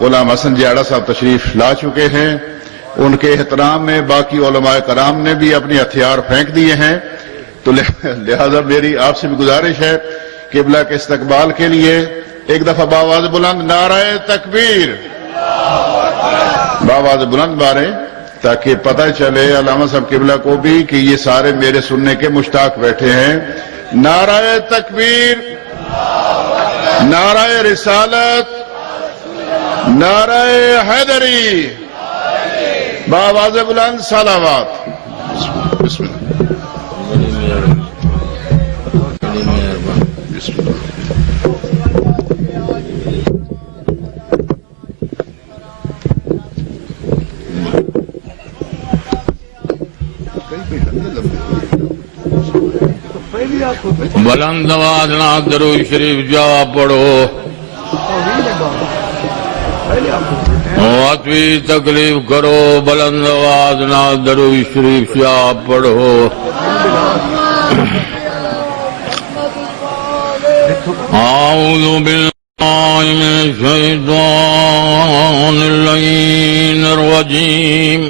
غلام حسن جیاڑا صاحب تشریف لا چکے ہیں، ان کے احترام میں باقی علماء کرام نے بھی اپنے ہتھیار پھینک دیے ہیں، تو لہذا میری آپ سے بھی گزارش ہے قبلہ کے استقبال کے لیے ایک دفعہ بآواز بلند نعرہ تکبیر، بآواز بلند ماریں تاکہ پتہ چلے علامہ صاحب قبلہ کو بھی کہ یہ سارے میرے سننے کے مشتاق بیٹھے ہیں۔ نعرہ تکبیر، نعرہ رسالت، نعرہ حیدری، بآواز بلند صلوات۔ بسم اللہ۔ بلند آواز نہ درود شریف جا پڑھو، وقتی تکلیف کرو بلند آواز نہ درود شریف جا پڑھو۔ اعوذ باللہ من الشیطان اللعین الرجیم،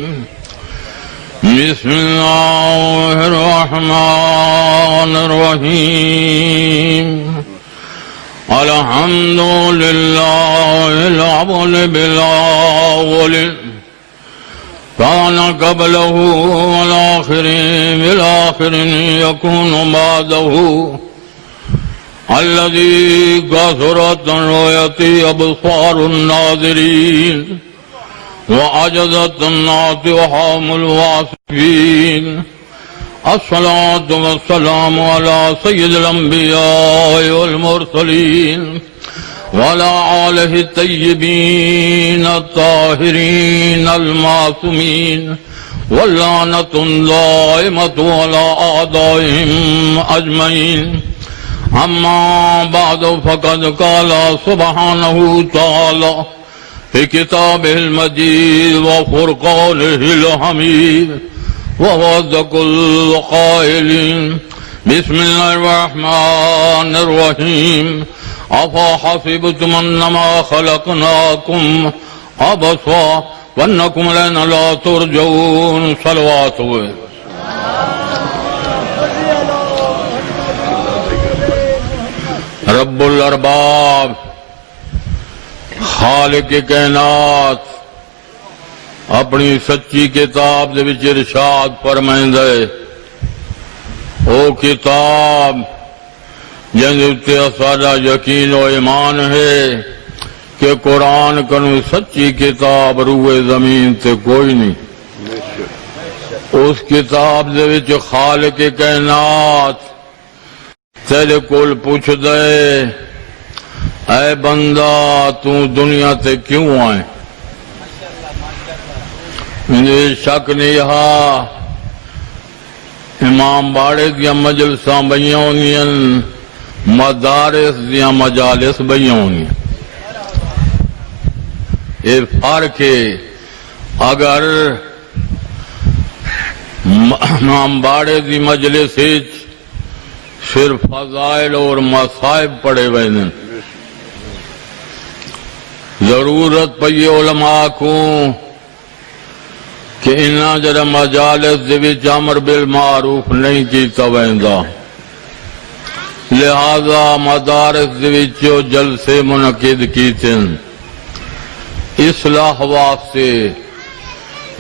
بسم اللہ الرحمن الرحیم، الحمد للہ الاول بالاول كان قبله والآخر بالآخر يكون بعده الذي كثرت رؤيته أبصار الناظرين وعجزت ناطقهم الواصفين. الصلاة والسلام على سيد الأنبياء والمرسلين وعلى آله الطيبين الطاهرين المعصومين، واللعنة دائمة على أعدائهم أجمعين. أما بعد، فقد قال سبحانه تعالى في كتابه المجيد وفرقانه الحميد، وهو أصدق القائلين: بسم الله الرحمن الرحيم، أفحسبتم أنما خلقناكم عبثا وأنكم إلينا لا ترجعون. صلوات ہوئے. رب الارباب، خالق کائنات، اپنی سچی کتاب دے وچ ارشاد فرمائندا ہے، او کتاب جن تے سارا یقین و ایمان ہے کہ قرآن کنو سچی کتاب روئے زمین تے کوئی نہیں. اس کتاب دے وچ خالق کائنات تیرے کول پوچھ دے، اے بندہ تو دنیا تے کیوں آئے؟ مجھے شک نہیں ہا امام باڑے دیا مجلساں بھئیاں ہونیاں، مدارس دیا مجالس بھئیاں ہونیاں. یہ فرق ہے. اگر امام باڑے دی مجلس صرف فضائل اور مصائب پڑے ہوئے، ضرورت پئی علماء کو کہ انہاں جڑا مجالس دے وچ امر بالمعروف نہیں کیتا ویندا، لہذا مدارس دے وچ جلسے منعقد کیتے اصلاح واسطے.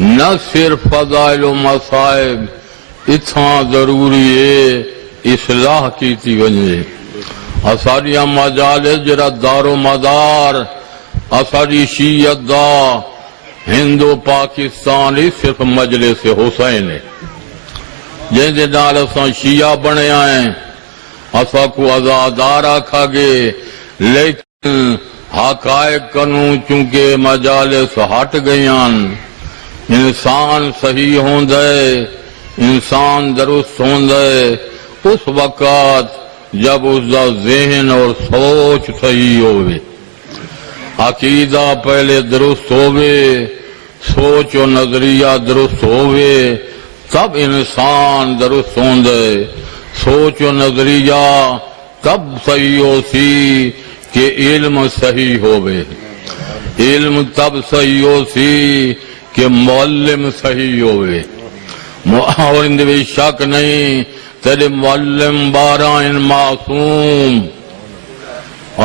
نہ صرف فضائل و مصائب، اتھاں ضروری ہے اصلاح کیتی ونجے. اساڑیاں مجالس جڑا دار و مدار اساڑی شیعت دا ہندو پاکستانی صرف مجلس حسین ہے، جن دے نال اساں شیعہ بنے آئے، اساں کو عزادار آکھا گے، لیکن حقائق کنوں چونکہ مجالس ہٹ گئیاں. انسان صحیح ہوندے، انسان درست ہوندے اس وقت جب اس دا ذہن اور سوچ صحیح ہوئے، عقیدہ پہلے درست ہوئے، سوچ و نظریہ درست ہوئے، تب انسان درست ہوندے. سوچ و نظریہ تب صحیح ہو سی کہ علم صحیح ہوئے. علم تب صحیح ہو سی کہ معلم صحیح ہوئے، اور اندے بھی شک نہیں تیرے معلم بارائن معصوم،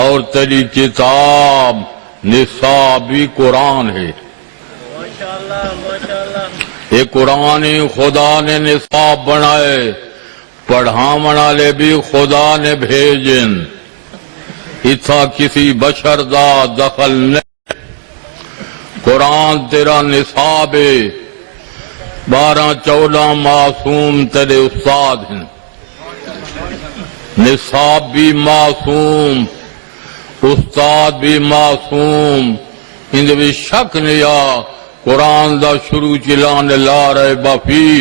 اور تیری کتاب نصابی قرآن ہے۔ یہ قرآن خدا نے نصاب بنائے، پڑھاون والے بھی خدا نے بھیجن، اتھا کسی بشر دا دخل نہیں۔ قرآن تیرا نصاب ہے، 12-14 معصوم تیرے استاد ہیں، نصاب بھی معصوم، استاد بھی معصوم، اندے بھی شک نہیں آ۔ قرآن دا شروع چلان لا رہے بفی،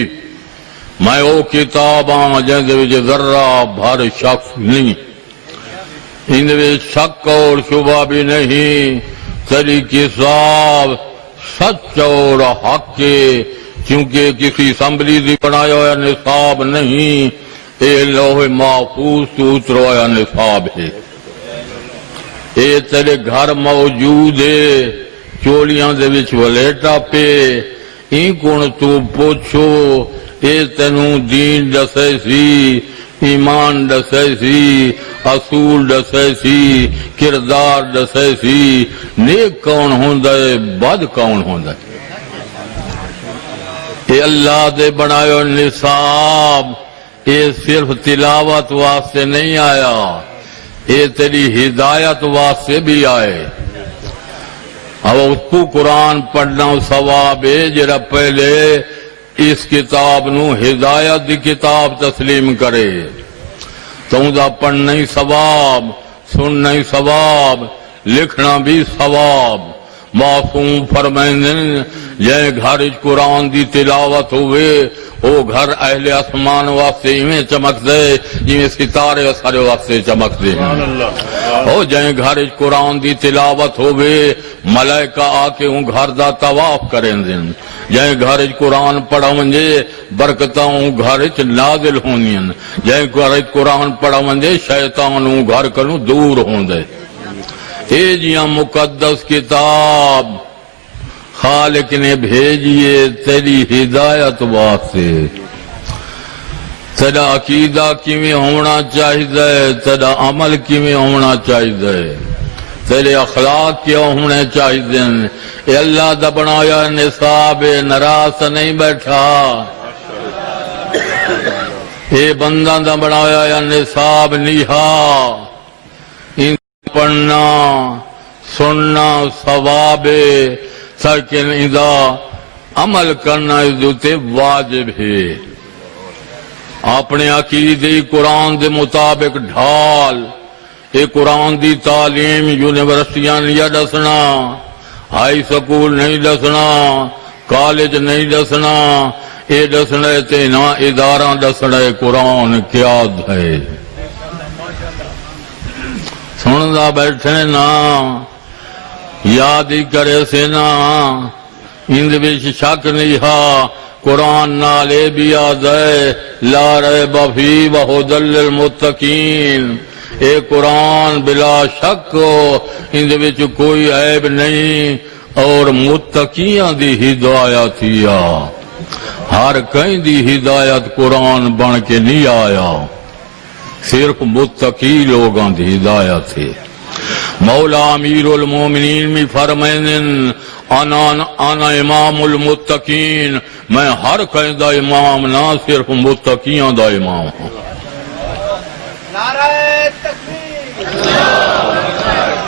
میں او کتاباں جن دے وچ ذرہ بھر شخص نہیں، اندے وچ شک اور شبہ بھی نہیں، تیری کتاب سچ اور حق ہے، کیونکہ کسی اسمبلی دی بنایا ہوا نصاب نہیں، اے لوح محفوظ تو اتروایا نصاب ہے، اے تیرے گھر موجود ہے، چولیاں دے وچ ولیٹا پہ، این کون تو پوچھو، اے تینوں دین دسے سی، ایمان دسے سی، اصول دسے سی، کردار دسے سی، نیک کون ہوندا ہے، بد کون ہوندا ہے۔ اے اللہ دے بنائے نصاب، اے صرف تلاوت واسطے نہیں آیا، اے تیری ہدایت واسطے بھی آئے۔ اب اس کو قرآن پڑھنا ثواب ہے جرا پہلے اس کتاب نو ہدایت دی کتاب تسلیم کرے، تو دا پڑھنا ہی ثواب، سننا ہی ثواب، لکھنا بھی ثواب۔ معصوم فرمائیں جائے گھر قرآن دی تلاوت ہوئے، وہ گھر اہل آسمان واسطے ہمیں چمک دے جی ستارے سارے واسطے چمک دے، ہو جائے گھر قرآن دی تلاوت ہوئے، ملائکہ آ کے ان گھر دا طواف کریں دیں، جائے گھر قرآن پڑھا منجے برکتاں ان گھر نازل ہونی، جائے گھر قرآن پڑھا منجے شیطان ان گھر کنو دور ہوں دے۔ اے جیاں مقدس کتاب خالق نے بھیجیے تیری ہدایت واسطے، تیرا عقیدہ کیویں ہونا چاہیے، تیرا عمل کیویں ہونا چاہیے، تیرے اخلاق کیا ہونے چاہیے۔ اے اللہ دا بنایا نصاب ناراض نہیں بیٹھا، اے بندہ دا بنایا نصاب نیہا، پڑھنا سننا ثواب ہے، لیکن اذا عمل کرنا عزت واجب ہے۔ اپنے عقیدے قرآن دے مطابق ڈھال، اے قرآن دی تعلیم یونیورسٹیاں نہیں دسنا، ہائی سکول نہیں دسنا، کالج نہیں دسنا، اے دسنا تے نہ ادارہ دسنا قرآن کیا ہے۔ سندا بیٹھے نا یاد ہی کرے سے نا، اند وچ شک نہیں ہا، قرآن نالے بھی آد ہے، لا ریب فیہ وہدی للمتقین، اے قرآن بلا شک اند وچ کوئی عیب نہیں، اور متقیاں دی ہدایت ہیا، ہر کہیں دی ہدایت قرآن بن کے نہیں آیا، صرف متقی لوگاں دی ہدایت ہے۔ مولا امیر المومنین میں فرمائیں انا امام المتقین، میں ہر کہیں دا امام نہ صرف متقیاں دا امام ہوں۔ نعرہ تکبیر،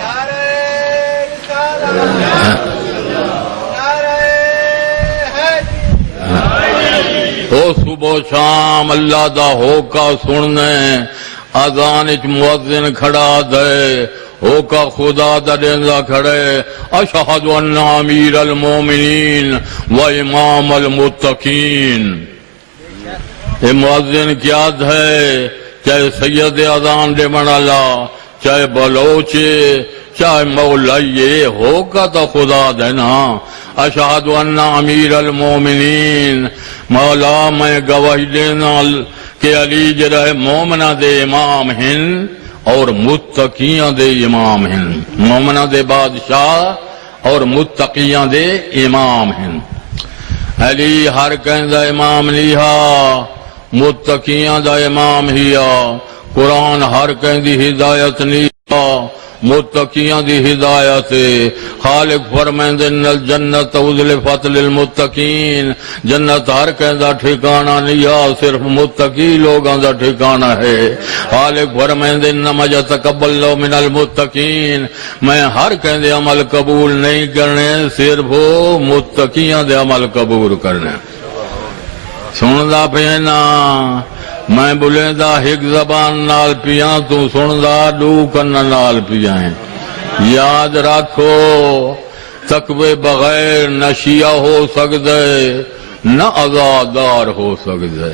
نعرہ رسالت، نعرہ حیدر۔ او صبح شام اللہ دا ہوکا سننے، اذان وچ مؤذن کھڑا دے، ہوکا خدا دا دیندا کھڑے، اشہد ان امیر المومنین و امام المتقین۔ یہ مؤذن کیا ہے، چاہے سید اذان دے منالا، چاہے بلوچے، چاہے مولائیے، ہوکا تو خدا دینا۔ اشہد ان امیر المومنین، مولا میں گواہی دینا کہ علی جرہ مومنہ دے امام ہیں اور متقیاں دے امام ہیں، مومنہ دے بادشاہ اور متقیاں دے امام ہیں. علی ہر کہندا امام نہیں ہا، متقیاں دا امام ہی آ. قرآن ہر کہندی ہدایت نہیں آ، متقیاں دی ہدایت. خالق فرمائندے ان الجنت ازلفت للمتقین، جنت ہر کہندا ٹھکانہ نہیں آ، صرف متقی لوگاں دا ٹھکانہ ہے. خالق فرمائندے انما یتقبل اللہ من المتقین، میں ہر کہندے عمل قبول نہیں کرنے، صرف متقیاں دے عمل قبول کرنے. سندا پینا میں بلیندا ایک زبان نال پیاں، تو سندا دو کن نال پیاں. یاد رکھو تقوی بغیر نہ شیعہ ہو سکدے نہ آزادار ہو سکدے.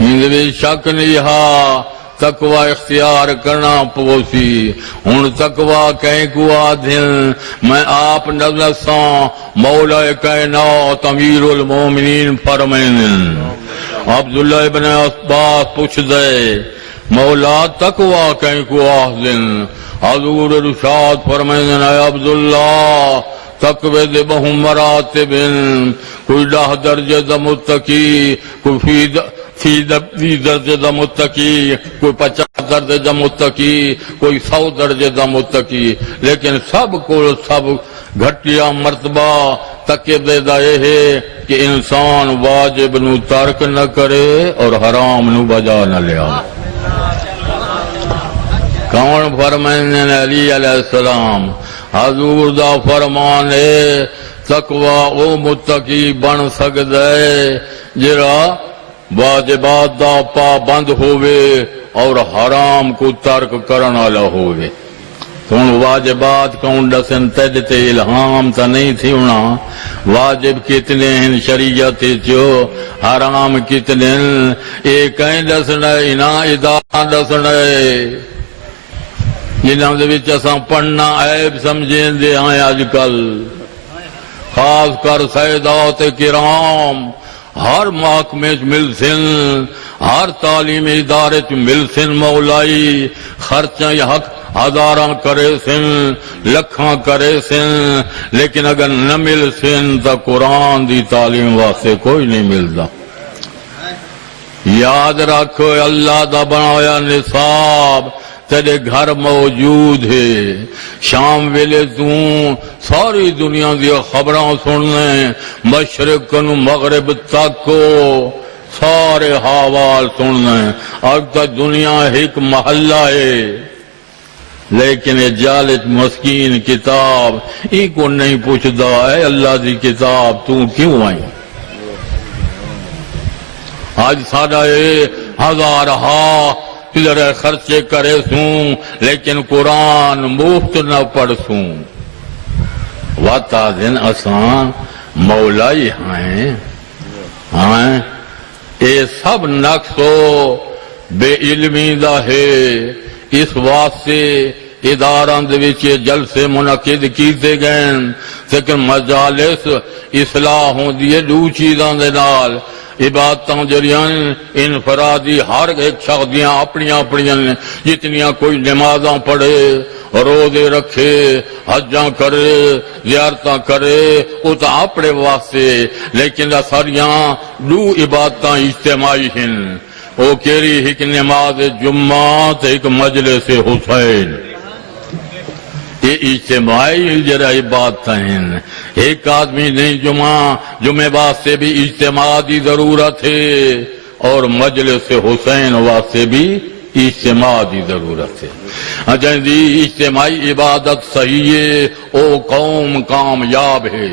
اندر شک نہیں ہا تقوی اختیار کرنا پوسی. ہن تقوی کہیں کو آدھن میں آپ نظرساں مولا کائنات امیر المومنین فرمائن. عبداللہ ابن عباس پوچھ دے مولا تقوی کہیں کو آدھن، حضور ارشاد فرمائن اے عبداللہ تقوی دے بہم مراتب، کوئی 10 درجے دا متقی، کوئی فی درجے دا متقی، کوئی 50 درجے دا متقی، کوئی 100 درجے دا متقی. لیکن سب کو سب گھٹیا مرتبہ تقوی دا یہ ہے کہ انسان واجب نو ترک نہ کرے اور حرام نو بجا نہ لیا. کون فرمائنے علی علیہ السلام حضور دا فرمان ہے تقوی او متقی بن سکدا ہے جڑا واجبات دا پابند ہوئے اور حرام کو ترک کرن والا ہوئے. ہن واجبات کون دسن تیرے تے الہام تا نہیں تھی ہونا. واجب کتنے ہیں شریعت جو، حرام کتنے ہیں یہ کہیں دسنا انہاں ادارہ دسنا ہے جنہاں دے وچ اساں پڑھنا عیب سمجھیں دے ہیں اج کل. خاص کر سیدات کرام ہر محکمے مل سن، ہر تعلیمی ادارے مل سن، مولائی خرچہ حق ہزاراں کرے سن، لکھاں کرے سن، لیکن اگر نہ مل سن تو قرآن دی تعلیم واسطے کوئی نہیں ملتا. یاد رکھو اللہ دا بنایا نصاب تیرے گھر موجود ہے. شام ویلے تو ساری دنیا دی خبراں سننے، مشرق نو مغرب تک کو سارے حوال سننے. اب تک دنیا ایک محلہ ہے، لیکن یہ جالت مسکین کتاب ای کو نہیں پوچھدا ہے اللہ دی کتاب تو کیوں آئی. آج ساڈا یہ ہزارہا ادھر خرچے کرے سوں لیکن قرآن مفت نہ پڑھ سوں. واتا دن اساں مولائی ہیں اے سب نقصو بے علمی دا ہے. اس واسطے اداراں دے وچ جلسے منعقد کیتے گئے، لیکن مجالس اصلاح ہوندی ہے دو چیزاں دے نال. عبادتاں جڑیاں انفرادی ہر ایک شخص دیاں اپنیاں اپنیاں، جتنیاں کوئی نمازاں پڑھے، روزے رکھے، حجاں کرے، زیارتاں کرے، وہ تو اپنے واسطے. لیکن ساریاں دو عبادتاں اجتماعی ہیں. وہ کیری ایک نماز جمعہ تے ایک مجلس حسین. یہ اجتماعی جرا عبادتیں ہیں. ایک آدمی نہیں جمعہ واسطے بھی اجتماع کی ضرورت ہے اور مجلس حسین واسطے بھی اجتماع کی ضرورت ہے. جی اجتماعی عبادت صحیح ہے او قوم کامیاب ہے،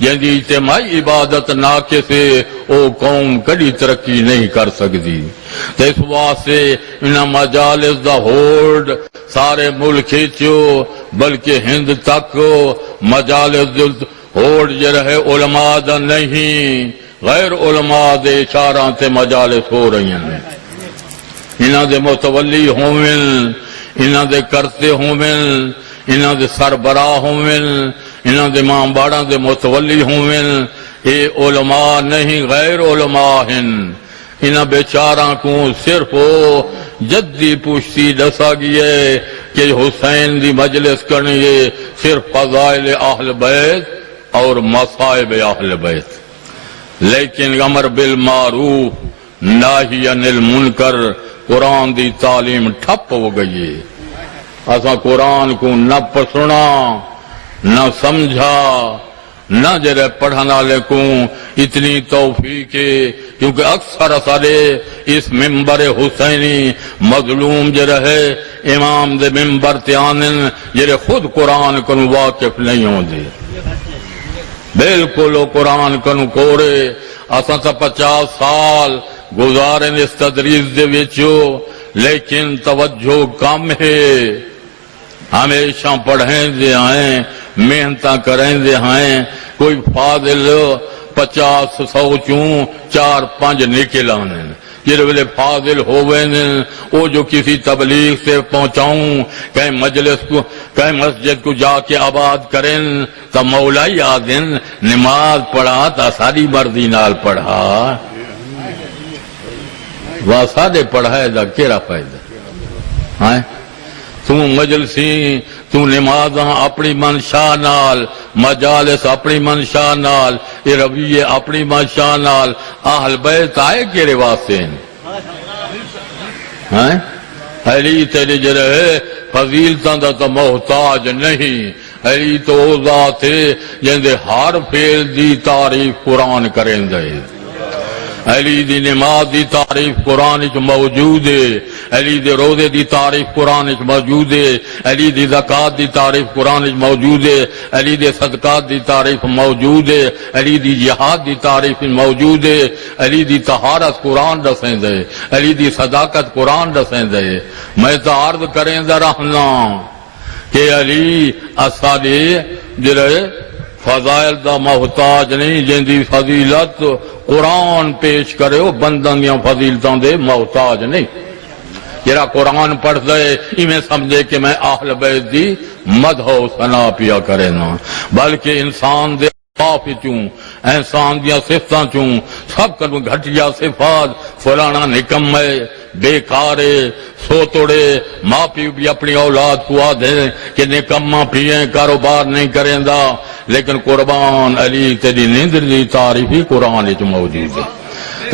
جی اجتماعی عبادت ناقص ہے او قوم کبھی ترقی نہیں کر سکتی. اس واسطے انہاں مجالس دا ہولڈ سارے ملک چو بلکہ ہند تک مجالس ہولڈ جو رہے علماء دا نہیں، غیر علماء دے اشاراں تے مجالس ہو رہی ہیں. انہاں دے متولی ہوویں، انہاں دے کرتے ہوویں، انہاں دے سربراہ ہوویں، انہاں دے ماں باڑاں دے متولی ہوویں. اے علماء نہیں غیر علماء ہیں. انہاں بیچاراں کو صرف جدی پوشتی دسا گئی ہے کہ حسین دی مجلس کرنی یہ صرف فضائل اہل بیت اور مصائب اہل بیت، لیکن امر بالمعروف ناہی عن المنکر قرآن دی تعلیم ٹھپ ہو گئی ہے۔ اساں قرآن کو نہ پسنا نہ سمجھا نہ جرے پڑھن والے کو اتنی توفیق ہے، کیونکہ اکثر سارے اس ممبر حسینی مظلوم جو رہے امام دے ممبر تے آنن جرے خود قرآن کو واقف نہیں ہوں دے، بالکل قرآن کو کورے۔ اساں تا 50 سال گزارن اس تدریس دے وچو، لیکن توجہ کم ہے۔ ہمیشہ پڑھیں دے آئیں، محنتاں کریں دے آئیں، کوئی فاضل 50-100 چوں 4-5 نکل آنے، جس ویلے فاضل ہوئے وہ جو کسی تبلیغ سے پہنچاؤں کہیں مجلس کو کہیں مسجد کو جا کے آباد کریں تو مولا ہی آدن نماز پڑھا تا ساری مرضی نال پڑھا، وہ سادے پڑھائے دا کیرا فائدہ؟ ہاں تو مجلسی تو نمازاں اپنی منشا نال، مجالس اپنی منشا نال، یہ رویے اپنی منشا نال، اہل بیت آئے کیرے واسطے ہیں؟ علی تیرے جرے فضیلتاں دا تو محتاج نہیں، علی تو او ذات ہے جندے ہر فعل دی تعریف قرآن کریں دے، علی دی نماز دی تعریف قرآن وچ موجود ہے، علی دے روزے دی تعریف قرآن وچ موجود ہے، علی دی زکات دی تعریف قرآن وچ موجود ہے، علی دے صدقات دی تعریف موجود ہے، علی دی جہاد دی تعریف موجود ہے، علی دی طہارت قرآن دسیں دے، علی دی صداقت قرآن دسیں دے۔ میں تو عرض کریں دا رہنا کہ علی اساڈے جڑے فضائل دا محتاج نہیں، جن دی فضیلت قرآن پیش کرے وہ بندن دیاں فضیلتاں دے محتاج نہیں۔ جرا قرآن پڑھ دے میں سمجھے کہ میں اہل بیت دی مدح و ثنا پیا کرے نا، بلکہ انسان دے صاف چوں انسان دیا صفتاں چوں سب کنوں گھٹیا صفات، فلانا نکمے بیکارے سوتوڑے، ماں پیو بھی اپنی اولاد کو آدھیں کہ نکمہ پیئیں کاروبار نہیں کریں دا، لیکن قربان علی تیری نیندر دی تعریفی قرآن وچ موجود ہے۔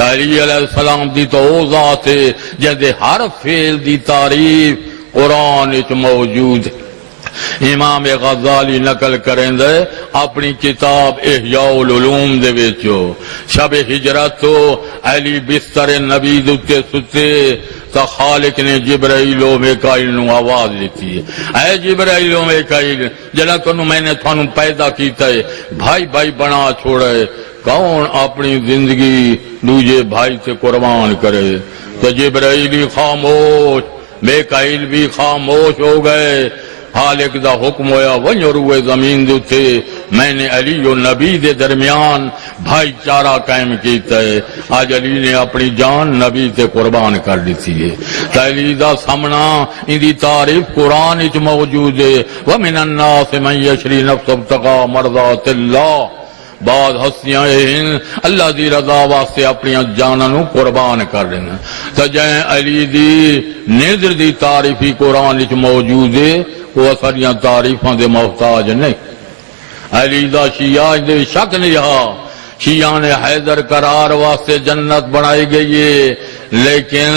علی علیہ السلام دی تو او ذات ہے جندے ہر فعل دی تعریف قرآن وچ موجود ہے۔ امام غزالی نقل کریں دے اپنی کتاب احیاء العلوم دے وچو، شب ہجرت تو علی بستر نبی دتے ستے تا خالق نے جبرائیل و میکائیل نو آواز دیتی ہے، اے جبرائیل و میکائیل جنہاں کنو میں نے تھانوں پیدا کیتا ہے بھائی بھائی بنا چھوڑے، کون اپنی زندگی دوجے بھائی سے قربان کرے؟ تو جبرائیل خاموش، میکائیل بھی خاموش ہو گئے۔ خالق دا حکم ہویا ونجو روئے زمین دو تھے، میں نے علی و نبی دے درمیان بھائی چارہ قائم کیتا ہے، آج علی نے اپنی جان نبی تے قربان کر دیتی ہے۔ علی دا سامنا ان دی تعریف قرآن وچ موجود ہے، وَمِنَ النَّاسِ مَن يَشْرِي نَفْسَهُ ابْتِغَاءَ مَرْضَاتِ اللَّهِ، بعض ہستیاں ہیں اللہ دی رضا واسطے اپنی جانوں قربان کر رہے ہیں۔ تو جائیں علی دی نیدر دی تعریفی قرآن وچ موجود ہے، وہ ساریاں تعریفاں دے محتاج نہیں۔ علی دا شیعہ دے شک نہیں رہا، شیعہ نے حیدر قرار واسطے جنت بنائی گئی ہے، لیکن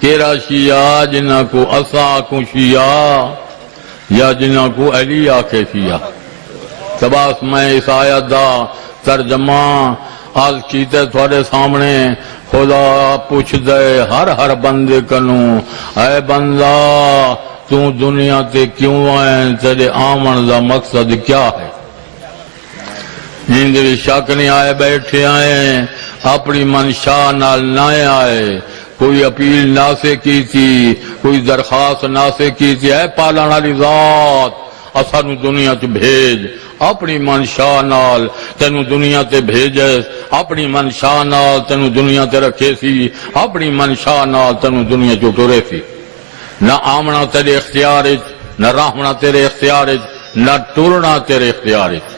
کیرا شیعہ جنہ کو اسا کو شیعہ یا جنہ کو علی آکے شیعہ۔ تباس میں اس آیت دا ترجمہ آج کیتے تھوڑے سامنے، خدا پوچھ دے ہر بندے کنوں، اے بندہ تو دنیا تے کیوں آئے، تیرے آمن دا مقصد کیا ہے؟ نیندر شک نہیں آئے بیٹھے آئے، اپنی منشا نال نہ آئے، کوئی اپیل نہ سے کی تھی، کوئی درخواست نہ سے کی تھی، اے پالن والی ذات اسانو دنیا چ بھیج، اپنی منشا نال تینو دنیا تے بھیجے، اپنی منشا نال تینو دنیا تے رکھے سی، اپنی منشا نال تینو دنیا چ ٹرے سی۔ نہ آمنا تیرے اختیار وچ، نہ رہنا تیرے اختیار وچ، نہ ٹرنا تیرے اختیار وچ۔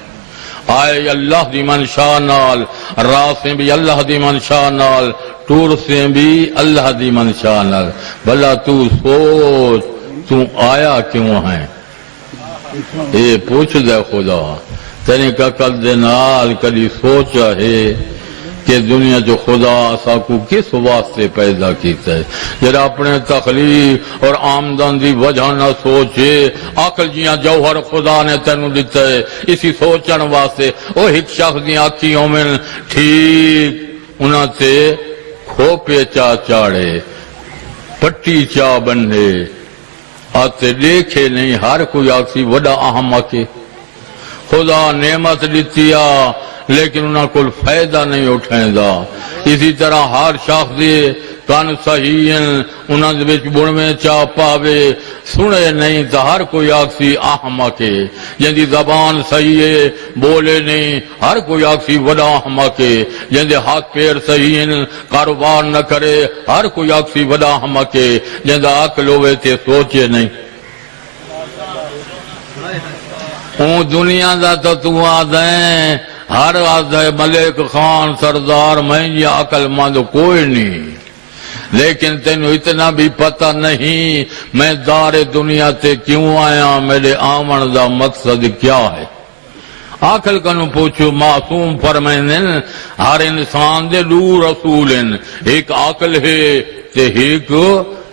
آئے اللہ دی منشا نال، راہ سے بھی اللہ دی منشا نال، ٹور سے بھی اللہ دی منشا نال۔ بھلا تو سوچ تو آیا کیوں ہے یہ پوچھ دے خدا تیرے عقل دے نال کدی سوچا ہے کہ دنیا جو خدا اسا کو کس واسطے پیدا کیتا ہے جڑا اپنے تخلیق اور آمدن دی وجہ نہ سوچے عقل جیاں جوہر خدا نے تینوں دیتا ہے اسی سوچن واسطے وہ ایک شخص دی آنکھی ہومن ٹھیک انہاں تے کھوپے چا چاڑے پٹی چا بندے آتے دیکھے نہیں ہر کوئی آکسی وڈا اہم آکے خدا نعمت دیتی آ لیکن انہاں کو فائدہ نہیں اٹھائیں دا اسی طرح ہر شخص دے کان صحیح ہیں انہاں دے وچ بڑھویں چاہ پاوے سنے نہیں تا ہر کوئی آکسی احمق ہے جن دی زبان صحیح ہے بولے نہیں ہر کوئی آکسی وڈا احمق ہے جن دے ہاتھ پیر صحیح ہیں کاروبار نہ کرے ہر کوئی آکسی وڈا احمق ہے جن دا عقل ہوئے تے سوچے نہیں اون دنیا دا تو آدھیں ہر آدھے ملک خان سردار میں یہ عقل مند کوئی نہیں لیکن تینوں اتنا بھی پتہ نہیں میں دار دنیا تے کیوں آیا میرے آمن دا مقصد کیا ہے عقل کنو پوچھو معصوم فرمائیں ہر انسان دے دو رسول ہیں ایک عقل ہے تے ایک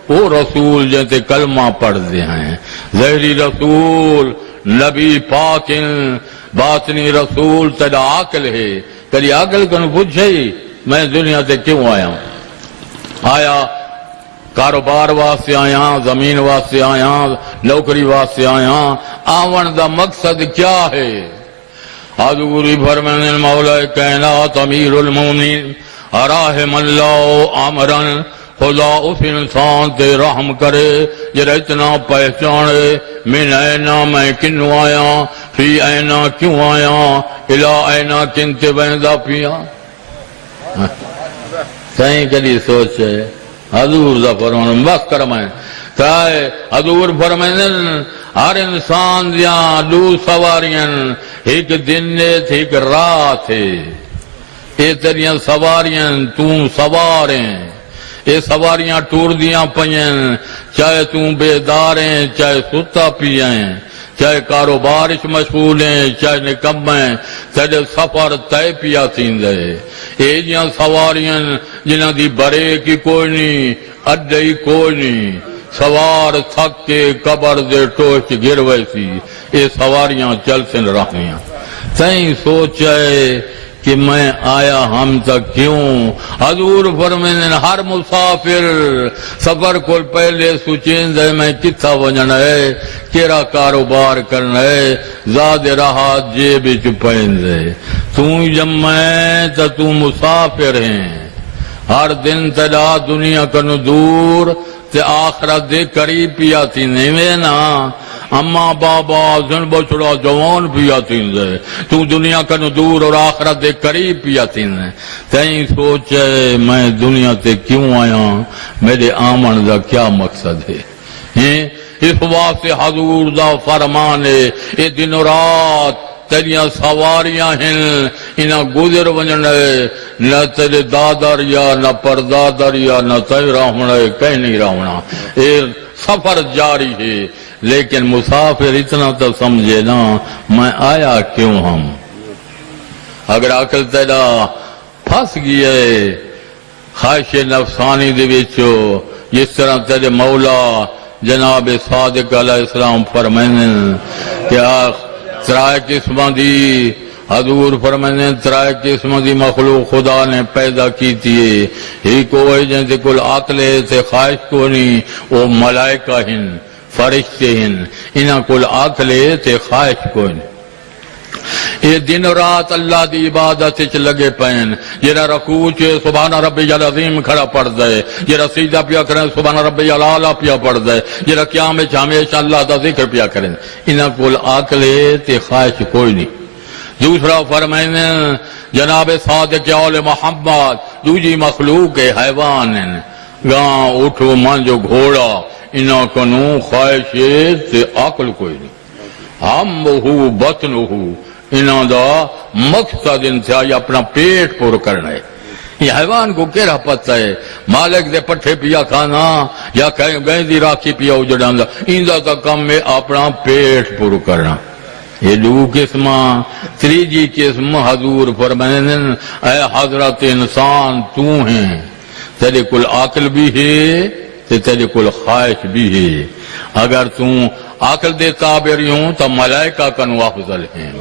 وہ رسول جیسے کلمہ پڑھ دے ہیں ظاہری رسول نبی پاک باطنی رسول تیرا عقل ہے تیری عقل کنو پوچھے میں دنیا سے کیوں آیا ہوں آیا کاروبار واسطے آیا زمین واسطے آیا نوکری واسطے آیا آون دا مقصد کیا ہے حضور فرمانے مولا کائنات امیر المومنین اراحم اللہ امرن خدا اس انسان تے رحم کرے جرا اتنا پہچانے من اینا میں کنو آیا فی اینا کیوں آیا الہ اینا کنتے بیندا پیا کہیں کلی سوچے حضور دا فرمان بس کرمائیں کہے حضور فرمائیں ہر انسان دیاں دو سواریاں ایک دن نے تھے ایک رات ہے یہ تیریاں سواریاں توں سواریں یہ سواریاں ٹور دیاں پئیں چاہے توں بیداریں چاہے ستا پیئیں چاہے کاروبار مشغول ہیں چاہے نکمیں تیرے سفر طے پیا تھیندے یہ جیاں سواریاں جنہاں دی برے کی کوئی نہیں اڈے کوئی نہیں سوار تھک کے قبر دے ٹوچ گر ویسی یہ سواریاں چل سن رہیاں تئیں سوچے کہ میں آیا ہم تک کیوں حضور فرمائیں ہر مسافر سفر کو پہلے سوچیں دے میں کتھا وجن ہے کیرا کاروبار کرنا ہے زاد رہا جیب چپائیں دے جمعیں تا تو مسافر ہیں ہر دن تیرا دنیا کنو دور تے آخرت دے قریب پیا تھی نہیں نا اما بابا زن بچڑا جوان پیا تھی تو دنیا کنو دور اور آخرت دے قریب پیا تھی تین سوچے میں دنیا تے کیوں آیا میرے آمن دا کیا مقصد ہے اس واسطے حضور دا فرمان ہے یہ دن و رات تیریاں سواریاں ہیں انہاں گزر ونجن ہے نہ تیرے دادر یا نہ پردادر یا نہ تیرے راہنا ہے کہیں نہیں راہنا یہ سفر جاری ہے لیکن مسافر اتنا تو سمجھے نا میں آیا کیوں ہم اگر عقل تیرا پھنس گیا ہے خواہش نفسانی دے وچو جس طرح تیرے مولا جناب صادق علیہ السلام فرمائیں کہ ترائے قسمہ دی حضور فرمائیں ترائے قسمہ دی مخلوق خدا نے پیدا کی تھی ایک ہوئے جن سے کل عقل ہے سے خواہش کو نہیں وہ ملائکہ ہیں فرشتے ہیں انہاں کل عقل ہے سے خواہش کو نہیں یہ دن رات اللہ دی عبادت چ لگے پین جرا رکوع چ سبحان ربی العظیم کھڑا پڑ دے جرا سجدہ پیا کریں سبحان ربی الاعلی پیا پڑ دے جرا قیام وچ ہمیشہ اللہ دا ذکر پیا کریں انہاں کول عقل تے خواہش کوئی نہیں دوسرا فرمائیں جناب صادق اول محمد دوجی مخلوق حیوان ہیں گاں اٹھو من جو گھوڑا انہاں کنو خواہش تے عقل کوئی نہیں ہم ہو بطن ہو انہاں دا مقصد انتہائی اپنا پیٹ پور کرنا ہے یہ حیوان کو کیڑا پتہ ہے مالک دے پٹھے پیا کھانا یا کہیں گئے دی راکھی پیا اجڑا اندا تا کم میں اپنا پیٹ پر کرنا. یہ دو قسم. تیجی قسم حضور فرمائیں اے حضرت انسان تو ہیں تیرے کل عقل بھی ہے تیرے کل خواہش بھی ہے. اگر تم عقل دے تابعی ہوں تو ملائکہ کنو افضل ہیں.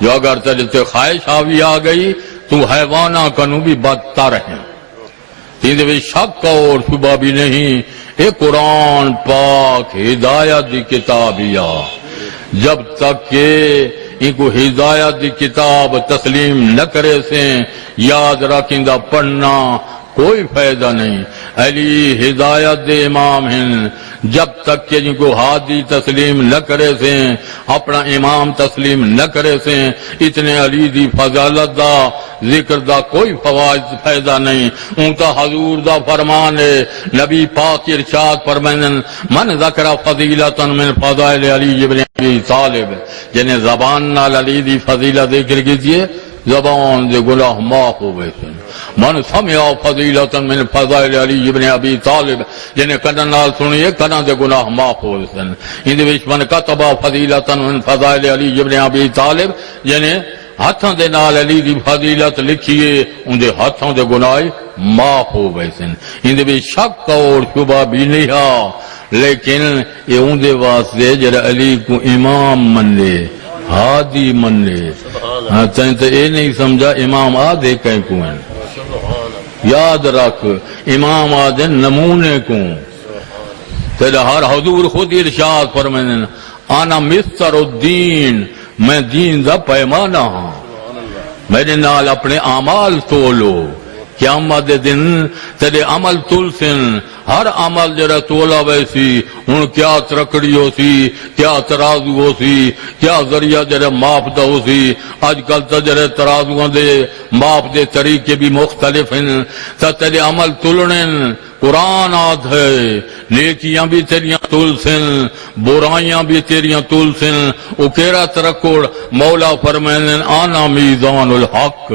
جو اگر تیرے تے خواہش آوی آ گئی تو حیوانہ کنو بھی بدتر ہیں. تیندے بھی شک اور شبہ بھی نہیں. اے قرآن پاک ہدایت دی کتابیا. جب تک کہ ان کو ہدایت دی کتاب تسلیم نہ کرے سے یاد رکھندہ پڑھنا کوئی فائدہ نہیں. علی ہدایت دے امام ہیں. جب تک کہ جن کو ہادی تسلیم نہ کرے سے اپنا امام تسلیم نہ کرے سے اتنے علی دی فضالت دا ذکر دا کوئی فائدہ نہیں. ان کا حضور دا فرمان ہے. نبی پاک ارشاد فرمائیں من ذکر فضیلتا من فضائل علی ابن ابی طالب. جنہیں زبان نال علی دی فضیلت ذکر کیجئے زبان دے گناہ معاف ہو گئے. من سمع فضیلتا من فضائل علی ابن ابی طالب. جنہیں کنن نال سنیے کنن دے گناہ معاف ہو گئے. ان دے وچ من کتب فضیلتا من فضائل علی ابن ابی طالب جنہیں ہاتھوں دے نال علی دی فضیلت لکھیے ان دے ہاتھوں دے گناہ معاف ہو گئے. ان دے وچ شک اور شبہ بھی نہیں ہے. لیکن یہ ان دے واسطے جڑا علی کو امام من لے ہادی من لے. ہاں تین تو یہ نہیں سمجھا امام آدھے کہیں کو ہیں. یاد رکھ امام آدھے نمونے کو. تیرا ہر حضور خود ارشاد فرمائیں آنا مستر الدین. میں دین دا پیمانہ ہوں. میرے نال اپنے اعمال تولو. قیامت دے دن تیرے عمل تول سن. ہر عمل جرہ تولا ویسی ان کیا ترکڑی ہو سی کیا ترازو ہو سی کیا ذریعہ جرہ ماپ دا ہو سی. آج کل تا جرہ ترازو دے ماپ دے طریقے بھی مختلف ہیں. تا تیرے عمل تولنے قرآن آدھ ہے. نیکیاں بھی تیریاں تول سن برائیاں بھی تیریاں تول سن. او کیرا ترکڑ مولا فرمائن آنا میزان الحق.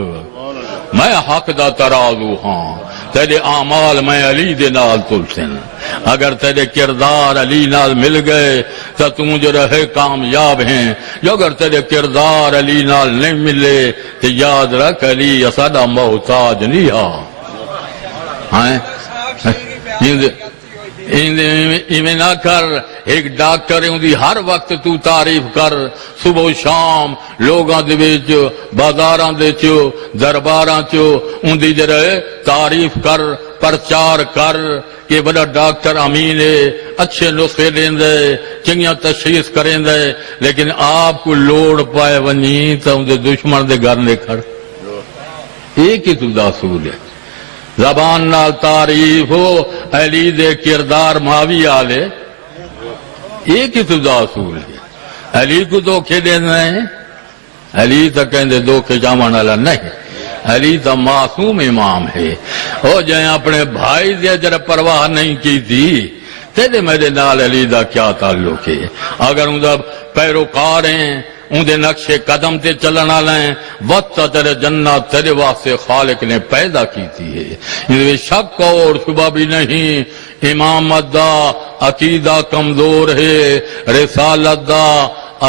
میں حق دا ترازو ہاں. تیرے اعمال میں علی دے نال تل سن. اگر تیرے کردار علی نال مل گئے تو تم جو رہے کامیاب ہیں. جو اگر تیرے کردار علی نال نہیں ملے تو یاد رکھ علی اسادا محتاج نہیں ہاں. ایویں نہ کر. ایک ڈاکٹر ہے اندی ہر وقت تو تعریف کر. صبح و شام لوگاں دے وچ بازاراں دے چ درباراں چ اندی جڑا تعریف کر پرچار کر کہ بڑا ڈاکٹر امین ہے اچھے نسخے دیندا ہے چنگیاں تشخیص کریندا ہے. لیکن آپ کو لوڑ پائے ونی تے اندے دشمن دے گھر لے کھڑ. ایک ہی تو دا اصول ہے. زبان نال تعریف ہو علی دے کردار ماوی آلے. ایک ہی تو دا اصول ہے. علی کو دھوکے دینا ہے. علی تو کہندے دھوکے جاون والا نہیں. علی تو معصوم امام ہے. او جائیں اپنے بھائی دے جرا پرواہ نہیں کی تھی تیرے میرے نال علی دا کیا تعلق ہے. اگر ان دا پیروکار ہیں ان دے نقش قدم تے چلن والا ہیں وقت تیرے جنت تیرے واسطے خالق نے پیدا کی تھی ہے. ان شک اور شبہ بھی نہیں. امامت دا عقیدہ کمزور ہے. رسالت دا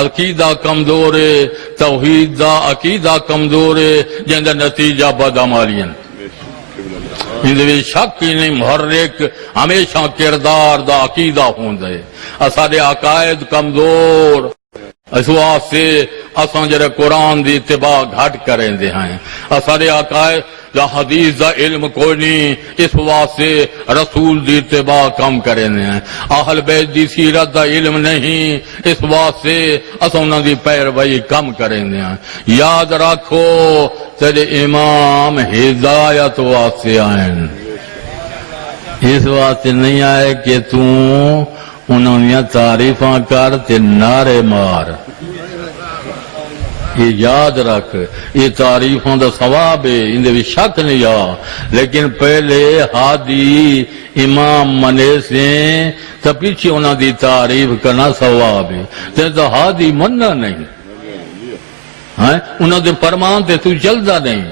عقیدہ کمزور ہے. توحید دا عقیدہ کمزور ہے جن دا نتیجہ بدعمالی ہیں. ان شک ہی نہیں. محرک ہمیشہ کردار دا عقیدہ ہوندے. اساڈے عقائد کمزور اس واسطے اساں جڑے قرآن دی اتباع گھٹ کریں دے ہیں. اساڈے عقائد یا حدیث دا علم کوئی نہیں اس واسطے رسول دی اتباع کم کریں دے ہیں. اہل بیت دی سیرت دا علم نہیں اس واسطے اساں انہاں دی پیروی کم کریں دے ہیں. یاد رکھو تیرے امام ہدایت واسطے آئیں. اس واسطے نہیں آئے کہ تو انہوں نے تعریفاں کر تے نعرے مار. یہ یاد رکھ یہ تعریفوں دا ثواب ہے ان دے بھی شک نہیں آ. لیکن پہلے ہادی امام منے سے تو پیچھے انہوں دی تعریف کرنا ثواب ہے. تو ہادی مننا نہیں. انہوں دے فرمان تے تو چلدا نہیں.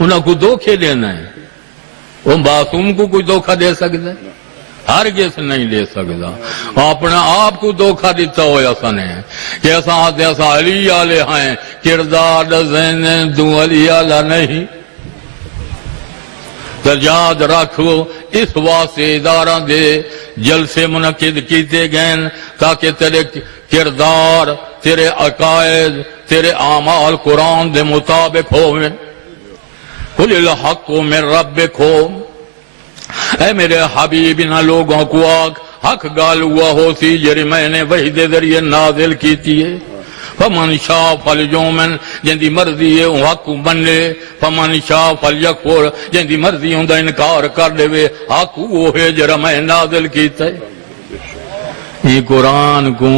انہوں کو دھوکے دینا ہے. وہ معصوم کو کوئی دھوکہ دے سکتا ہے؟ ہرگز نہیں دے سکتا. اپنے آپ کو دھوکہ دیتا ہو ایسا نے کہ ایسا علی والے ہیں کردار ذہن تو علی والا نہیں. تو یاد رکھو اس واسطے ادارہ دے جلسے منعقد کیتے گئے تاکہ تیرے کردار، تیرے عقائد، تیرے اعمال قرآن دے مطابق ہوئے. قل الحق من ربکم، اے میرے حبیب نہ لوگوں کو آگ حق گال ہوا ہو سی جری میں نے وحی دے ذریعے نازل کیتی ہے. فمن شاء فلیؤمن، جن دی مرضی ہے وہ حق بنے. فمن شاء فلیکفر، جن دی مرضی ہوندا انکار کر دے حق وہ ہے جڑا میں نازل کیتا ہے. یہ قرآن کو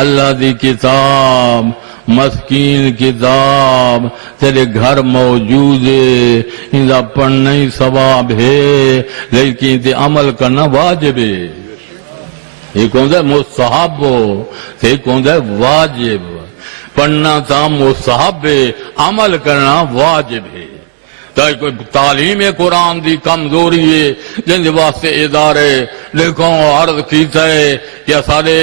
اللہ دی کتاب، مسکین کتاب تیرے گھر موجود ہے، انہا پڑھنا ہی ثواب ہے لیکن تے عمل کرنا واجب ہے. ایک ہوندہ ہے مستحب، ایک ہوندہ ہے واجب. پڑھنا تھا مستحب ہے، عمل کرنا واجب ہے. تعلیم قرآن دی کمزوری ہے جن دے واسطے ادارے لکھوں عرض کیتا ہے کہ سارے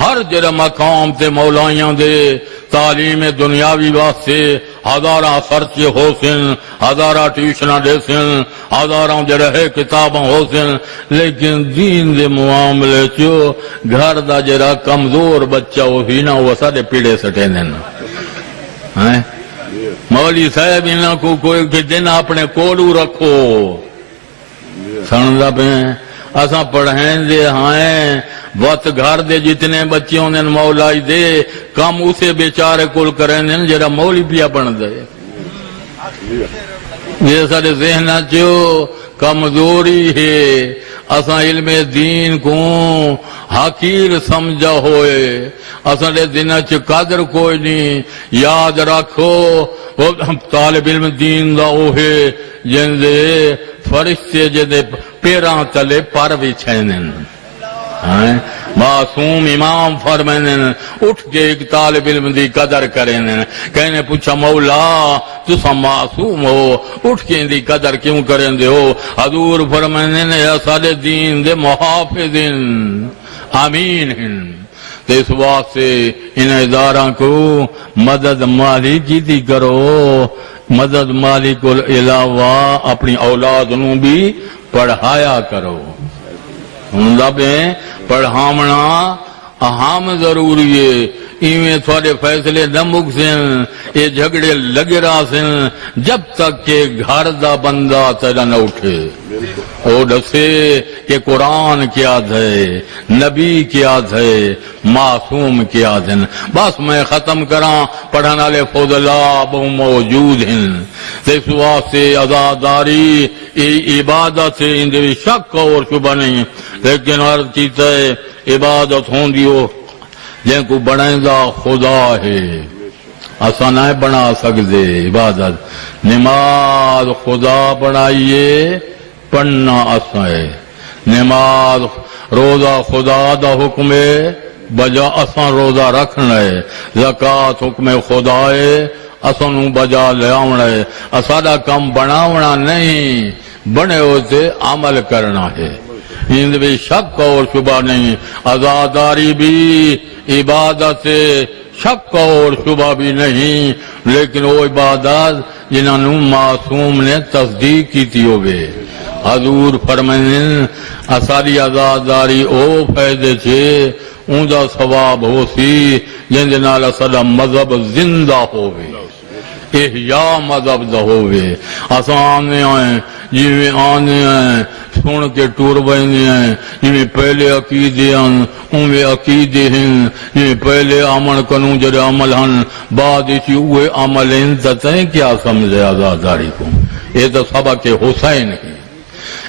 ہر جرا مقام تے مولائیاں دے تعلیم دنیاوی واسطے ہزاراں خرچے ہو سن، ہزاراں ٹیوشناں دے سن، ہزاراں جرا کتاباں ہو سن، لیکن دین دے معاملے چو گھر دا جرا کمزور بچہ وہی نہ وہ سارے پیڑے سٹے دن. مولی صاحب انہاں کو کوئی دن اپنے کولو رکھو. سندا پہ اساں پڑھیں دے ہائیں وقت گھر دے جتنے بچے ہوندے مولائی دے کم اسے بیچارے کول کریں دے جڑا مولی پیا بن دے. یہ سارے ذہن چو کمزوری ہے. اساں علم دین کو حقیر سمجھا ہوئے، اساں دے دن چ قدر کوئی نہیں. یاد رکھو طالب علم دین دا او ہے جن دے فرشتے جدے پیراں تلے پر وچھائیں. معصوم امام فرمائیں اٹھ کے ایک طالب علم دی قدر کریں. کہنے پوچھا مولا تسا معصوم ہو اٹھ کے دی قدر کیوں کریں دے ہو؟ حضور فرمائیں یا سارے دین دے محافظین آمین ہیں. تو اس واسطے ان ادارہ کو مدد مالی کی دی کرو. مدد مالی کو علاوہ اپنی اولاد نو بھی پڑھایا کرو. پڑھامنا اہم ضروری ہے. ایویں تھوڑے فیصلے نہ مکسن، یہ جھگڑے لگے رہا سن جب تک کہ گھر دا بندہ تیرا نہ اٹھے. وہ دسے کہ قرآن کیا ہے، نبی کیا ہے، معصوم کیا ہے. بس میں ختم کراں. پڑھن والے فضلاء بہت موجود ہیں. اس واسطے عزاداری عبادت سے ان دے شک اور شبہ نہیں، لیکن عرض کیتا ہے عبادت ہوندی ہو جن کو بنائندہ خدا ہے. اساں نہ بنا سکتے عبادت. نماز خدا بنائیے، پڑھنا اساں ہے. نماز روزہ خدا دا حکم ہے، بجا اساں روزہ رکھنا ہے. زکوٰۃ حکم خدا ہے، اساں نو بجا لے آونا ہے. اساڈا کم بناونا نہیں، بنے ہوتے عمل کرنا ہے. ہند بھی شک اور شبہ نہیں. عزاداری بھی عبادت شک اور شبہ بھی نہیں، لیکن وہ عبادت جنہوں معصوم نے تصدیق کی تھی ہوگے. حضور فرمائیں اساری عزاداری او فائدے چھے اون دا ثواب ہو سی جن نال اساڈا مذہب زندہ ہوگے، احیاء مذہب دا ہوگے. اساں آنے آئیں جیویں آنے آئیں سن کے ٹور بہنے ہیں، جیویں پہلے عقیدے ہیں اوے عقیدے ہیں، جیویں پہلے عمل کنوں جڑے عمل ہیں بعد اسی ہوئے عمل ہیں. تتیں کیا سمجھے عزاداری کو؟ یہ تو سبق حسین ہے.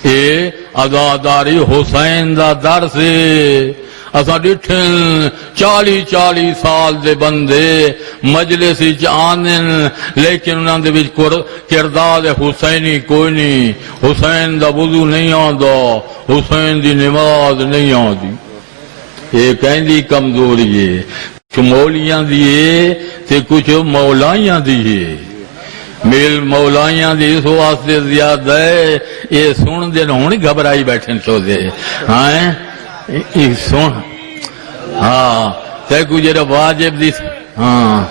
یہ عزاداری حسین دا درس ہے. اساں ڈٹھن 40 سال دے بندے مجلس وچ آندن لیکن انہاں دے وچ کردار حسینی کوئی نہیں. حسین دا وضو نہیں آندا، حسین دی نماز نہیں آندی. یہ کہندی کمزوری ہے. کچھ مولیاں دی ہے تے کچھ مولائیاں دی ہے. میل مولائیاں دی اس واسطے زیادہ ہے یہ سن دے ہوں گھبرائی بیٹھے سو دے ہاں سن ہاں تے کو جڑا واجب دی ہاں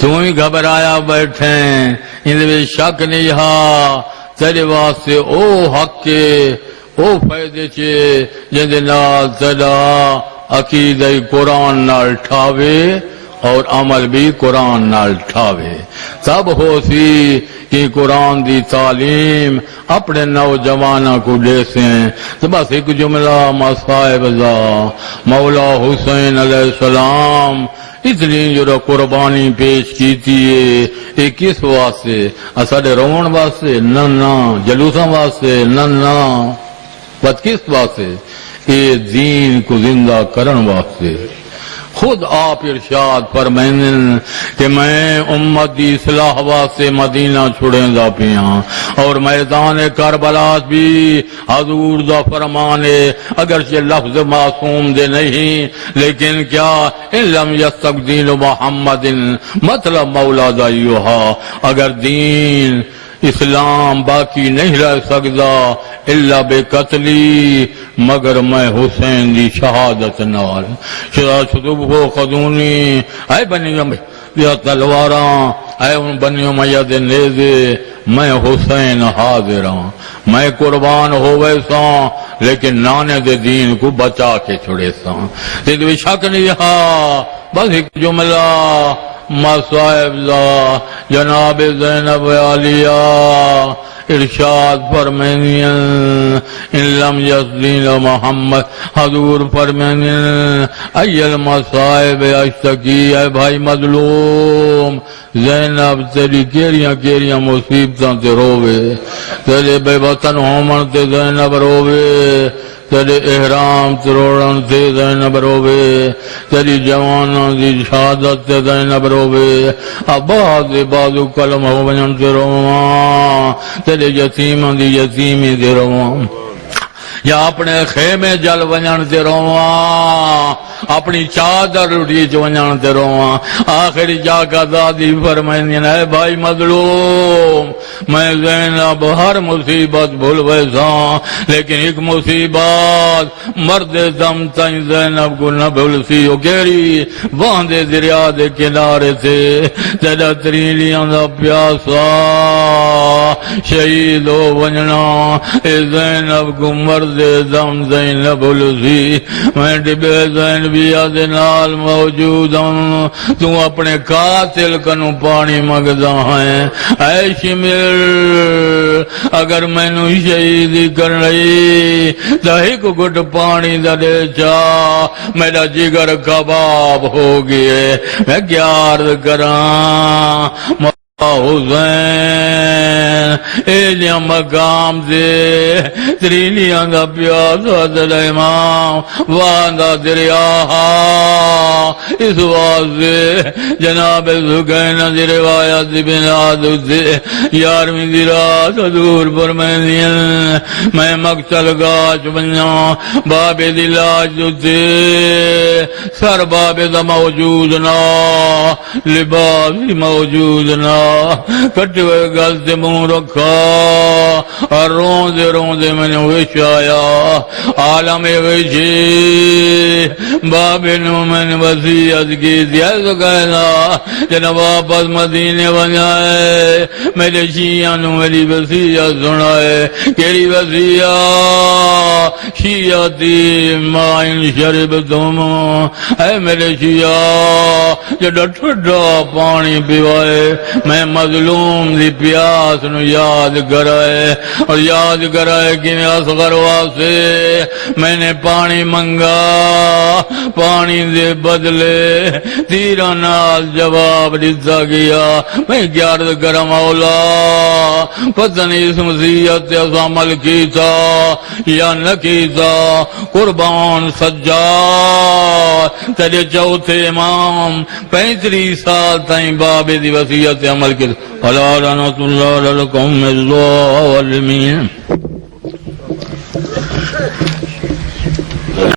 تو ہی گھبرایا بیٹھے ان میں شک نہیں ہا تیرے واسطے او حق کے او فائدے چے جن دے نال تیرا عقیدہ قرآن نال ٹھاوے اور عمل بھی قرآن نال ٹھاوے تب ہو سی کہ قرآن دی تعلیم اپنے نوجوانوں کو دے سیں تو بس ایک جملہ مصائب دا مولا حسین علیہ السلام اتنی جو قربانی پیش کی تھی یہ کس واسطے اساڑے رون واسطے نہ جلوساں واسطے نہ بس کس واسطے یہ دین کو زندہ کرن واسطے خود آپ ارشاد فرمائیں کہ میں امت دی اصلاح واسطے مدینہ چھڑیں دا پیاں اور میدان کربلا بھی حضور دا فرمانے اگرچہ لفظ معصوم دے نہیں لیکن کیا ان لم یستقدین محمد مطلب مولا دا یوہا اگر دین اسلام باقی نہیں رہ سکتا الا بے قتلی مگر میں حسین دی شہادت نال شدوب کو خدونی اے بنی یا تلواراں اے ان بنی امیہ دے نیزے میں حسین حاضراں میں قربان ہوئے ساں لیکن نانے دے دین کو بچا کے چھڑے ساں تیدو شک نہیں ہا بس ایک جملہ مصائب دا جناب زینب عالیہ ارشاد فرمائیں ان لم یسدین محمد حضور فرمائیں ای المصائب اشتکی اے بھائی مظلوم زینب تیری کیریاں مصیبتاں تے روے تیرے بے وطن ہومن تے زینب روے تیرے احرام تروڑن تے زینب روے تیری جوانوں دی شہادت تے زینب روے آباد بازو کلم ہو ونجن تے رواں تیرے یتیموں دی یتیمی تے رواں یا اپنے خیمے جل ونجن تے رواں اپنی چادر لٹی چ ونجن تے رواں آخری جا کا دادی فرمائیں اے بھائی مظلوم میں زینب ہر مصیبت بھول ویساں لیکن ایک مصیبت مرد دم تائیں زینب کو نہ بھول سی او گیری باندے دریا دے کنارے سے تیرا تریلیاں دا پیاسا شہید ہو ونجنا اے زینب کو مرد دم زینب بھول سی میں ڈبے زینب دے نال موجود ہوں تو اپنے قاتل کنو پانی مگدا ہے اے شمر اگر میں نو شہیدی کر رہی تو ایک گھٹ پانی دا دے چاہ میرا جگر کباب ہو گئے میں کیا عرض کراں حسین ایلیاں مقام دے تریلیاں دا پیاسا دل امام واندہ دریا اس واسطے جناب سکین دی روایت دی بناد دے یارویں دی رات حضور فرمائیں میں مقتل گاچ بنیا بابے دی لاج دے سر بابے دا موجود نا لباس موجود نا کٹے ہوئے گل سے منہ رکھا اور روندے میں نے وش آیا عالم وشی بابے نو میں نے وسیعت کی دیا تو کہنا جناب واپس مدینے بنائے میرے شیعہ نو میری وسیعت سنائے کیری وسیعت شیعتی مائن شرب تم اے میرے شیعہ جڑا ٹھڈا پانی پیوائے میں مظلوم دی پیاس نو یاد کرائے اور یاد کرائے کہ میں اصغر واسے میں نے پانی منگا پانی دے بدلے تیرا نال جواب دیتا گیا میں کیا عرض کرا مولا پتہ نہیں اس مصیبت سے عمل کیتا یا نہ کیتا قربان سجاد تیرے چوتھے امام 35 سال تائیں بابے دی وصیت عمل کے حلال نصر اللہ لکم الظالمین